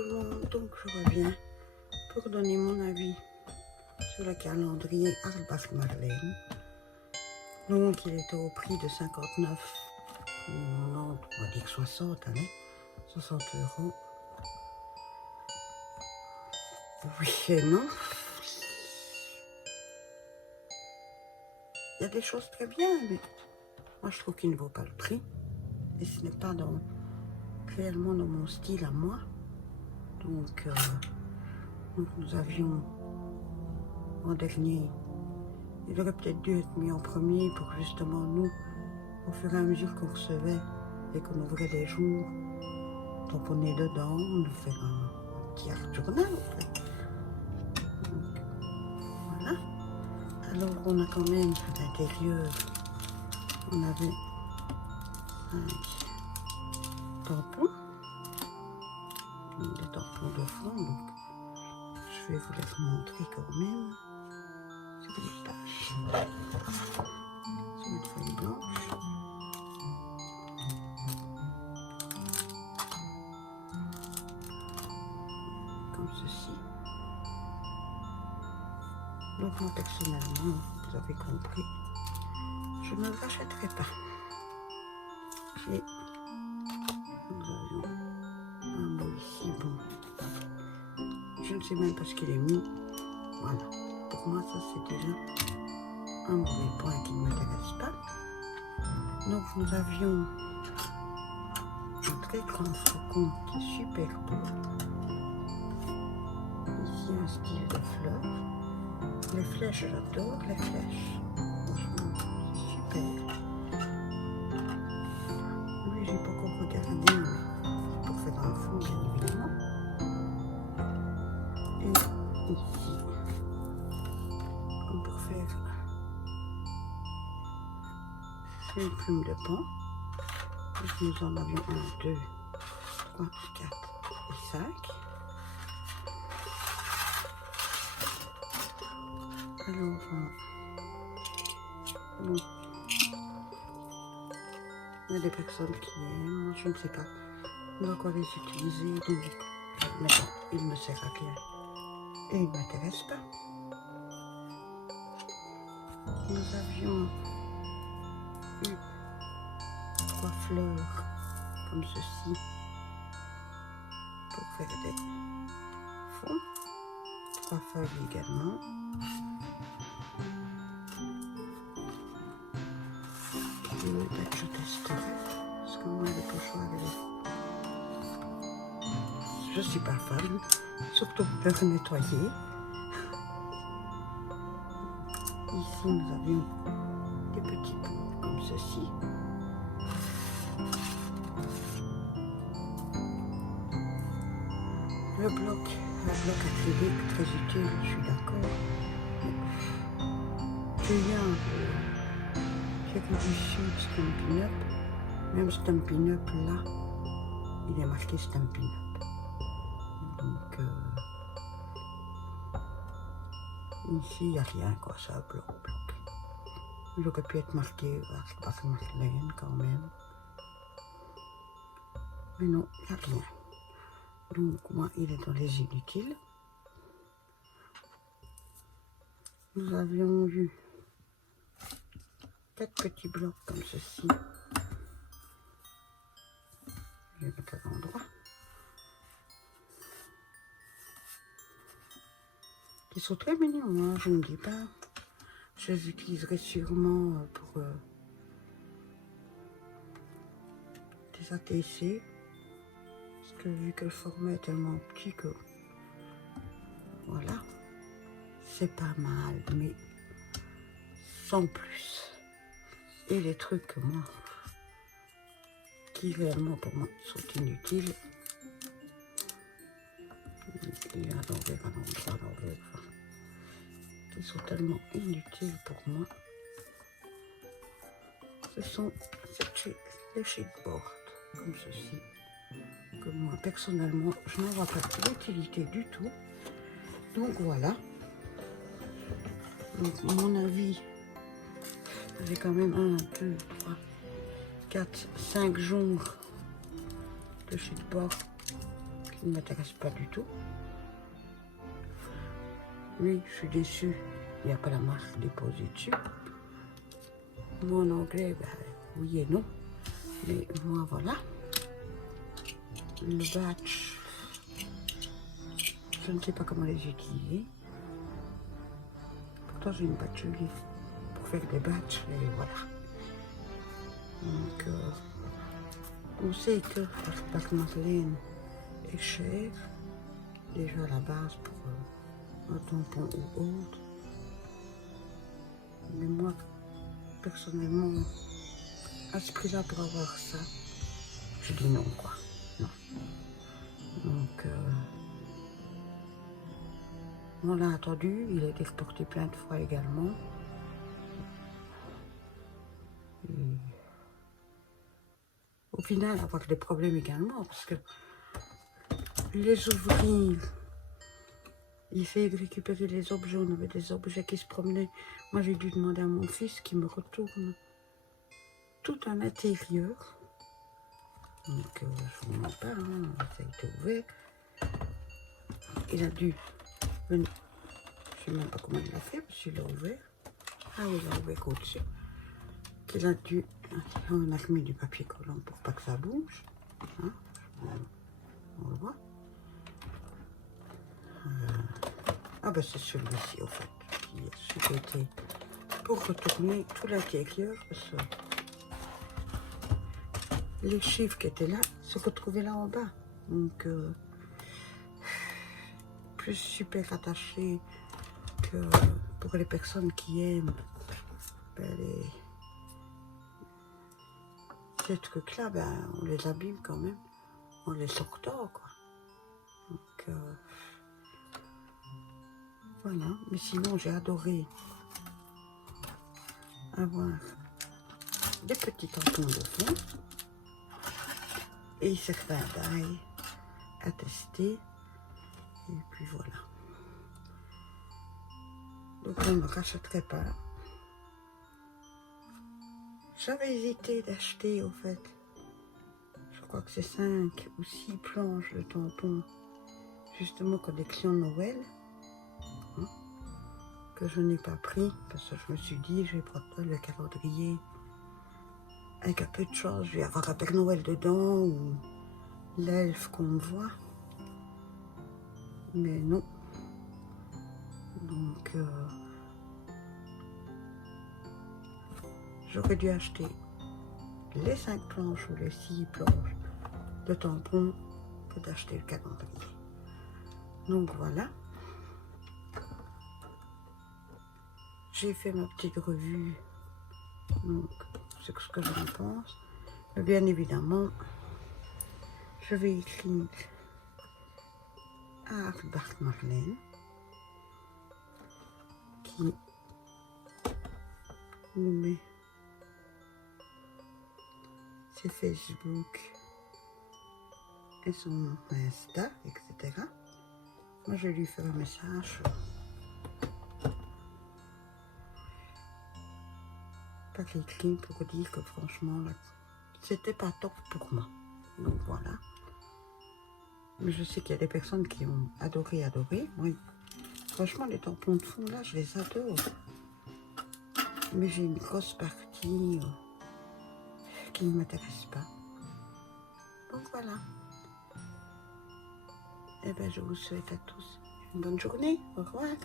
tout le monde, donc je reviens pour donner mon avis sur le calendrier Arbach Marlène. Donc il était au prix de 59, non, on va dire 60, allez, 60 €. Oui et non. Il y a des choses très bien, mais moi je trouve qu'il ne vaut pas le prix. Et ce n'est pas réellement dans mon style à moi. Donc nous avions en dernier, il aurait peut-être dû être mis en premier pour justement nous, au fur et à mesure qu'on recevait et qu'on ouvrait des jours, tamponner dedans, nous faire un petit art journal en fait. Donc voilà. Alors on a quand même à l'intérieur, on avait 5 tampons, des tampons de fond, donc je vais vous les montrer quand même. Sur les taches, sur une feuille blanche. Comme ceci. Donc moi personnellement, vous avez compris, je ne le rachèterai pas. Et nous avions un mot ici, bon, je ne sais même pas ce qu'il est mis. Voilà, pour moi ça c'est déjà un mauvais point qui ne m'intéresse pas. Donc nous avions un très grand flocon qui est super beau. Ici un style de fleurs. Les flèches, j'adore les flèches. Franchement, c'est super. Lui, j'ai pas encore regardé, mais pour faire un fond, bien évidemment. Et ici, comme pour faire une plume de pan. Donc, nous en avions 1, 2, 3, 4 et 5. Alors, bon, il y a des personnes qui aiment, moi je ne sais pas dans quoi les utiliser, donc mais bon, il ne me sert à rien et il ne m'intéresse pas. Nous avions eu 3 fleurs comme ceci pour faire des fonds, 3 feuilles également. Peut-être je testerai, parce que moi les pochoirs, je suis pas fan, surtout pour les nettoyer. Ici nous avions des petits pots comme ceci. Le bloc acrylique très utile, je suis d'accord. J'ai que du Sud Stampin' Up. Même Stampin' Up là, il est marqué Stampin' Up. Donc ici il n'y a rien quoi, c'est un bloc. Il aurait pu être marqué Arbach Marlène quand même. Mais non, il n'y a rien. Donc moi il est dans les inutiles. Nous avions eu 4 petits blocs comme ceci. Je vais mettre à l'endroit. Qui sont très mignons, hein, je ne dis pas. Je les utiliserai sûrement pour des ATC. Parce que vu que le format est tellement petit que voilà, c'est pas mal, mais sans plus. Et les trucs que moi, qui réellement pour moi sont inutiles. Il y a à l'envers. Qui sont tellement inutiles pour moi. Ce sont ces sheetboards comme ceci. Que moi personnellement je n'en vois pas d'utilité du tout. Donc voilà. Donc mon avis, j'ai quand même 1, 2, 3, 4, 5 jours de sheetboard ne m'intéresse pas du tout. Lui, je suis déçue, il n'y a pas la marque déposée dessus. Moi en anglais, ben, oui et non. Mais moi voilà. Le batch, je ne sais pas comment les utiliser. Pourtant j'ai une batcherie pour faire des batchs et voilà. Donc on sait que la pâte Marlène est chère, déjà à la base pour un tampon ou autre. Mais moi, personnellement, à ce prix-là pour avoir ça, je dis non quoi. Non. Donc on l'a attendu, il a été reporté plein de fois également. Et au final, avoir des problèmes également, parce que les ouvriers, ils essayaient de récupérer les objets, on avait des objets qui se promenaient. Moi, j'ai dû demander à mon fils qui me retourne tout un intérieur. Donc, je ne vous mens pas, hein, ça a été ouvert. Il a dû venir. Je ne sais même pas comment il a fait, parce qu'il l'a ouvert. Ah oui, il l'a ouvert au-dessus. Il a dû... On a remis du papier collant pour pas que ça bouge. Hein, on le voit. Ah ben c'est celui-ci, au fait, qui a été pour retourner tout l'intérieur, parce que les chiffres qui étaient là se retrouvaient là en bas. Donc, plus super attaché que pour les personnes qui aiment ben, ces trucs-là, ben, on les abîme quand même, on les sortant, quoi. Donc, voilà, mais sinon j'ai adoré avoir des petits tampons de fond et certains d'ail à tester. Et puis voilà. Donc je ne me rachèterai pas. J'avais hésité d'acheter au fait. Je crois que c'est 5 ou 6 planches de tampons. Justement collection Noël. Hein, que je n'ai pas pris parce que je me suis dit je vais prendre le calendrier. Avec un peu de chance, je vais avoir un Père Noël dedans ou l'elfe qu'on me voit. Mais non. Donc, j'aurais dû acheter les 5 planches ou les 6 planches de tampons que d'acheter le calendrier. Donc voilà. J'ai fait ma petite revue. Donc, c'est ce que j'en pense. Mais bien évidemment, je vais écrire à Bart Marlène qui nous met ses Facebook et son Insta, etc. Moi, je vais lui faire un message. Par écrit pour dire que franchement, c'était pas top pour moi. Donc voilà. Mais je sais qu'il y a des personnes qui ont adoré. Oui. Franchement, les tampons de fond, là, je les adore. Mais j'ai une grosse partie qui ne m'intéresse pas. Donc voilà. Et bien, je vous souhaite à tous une bonne journée. Au revoir.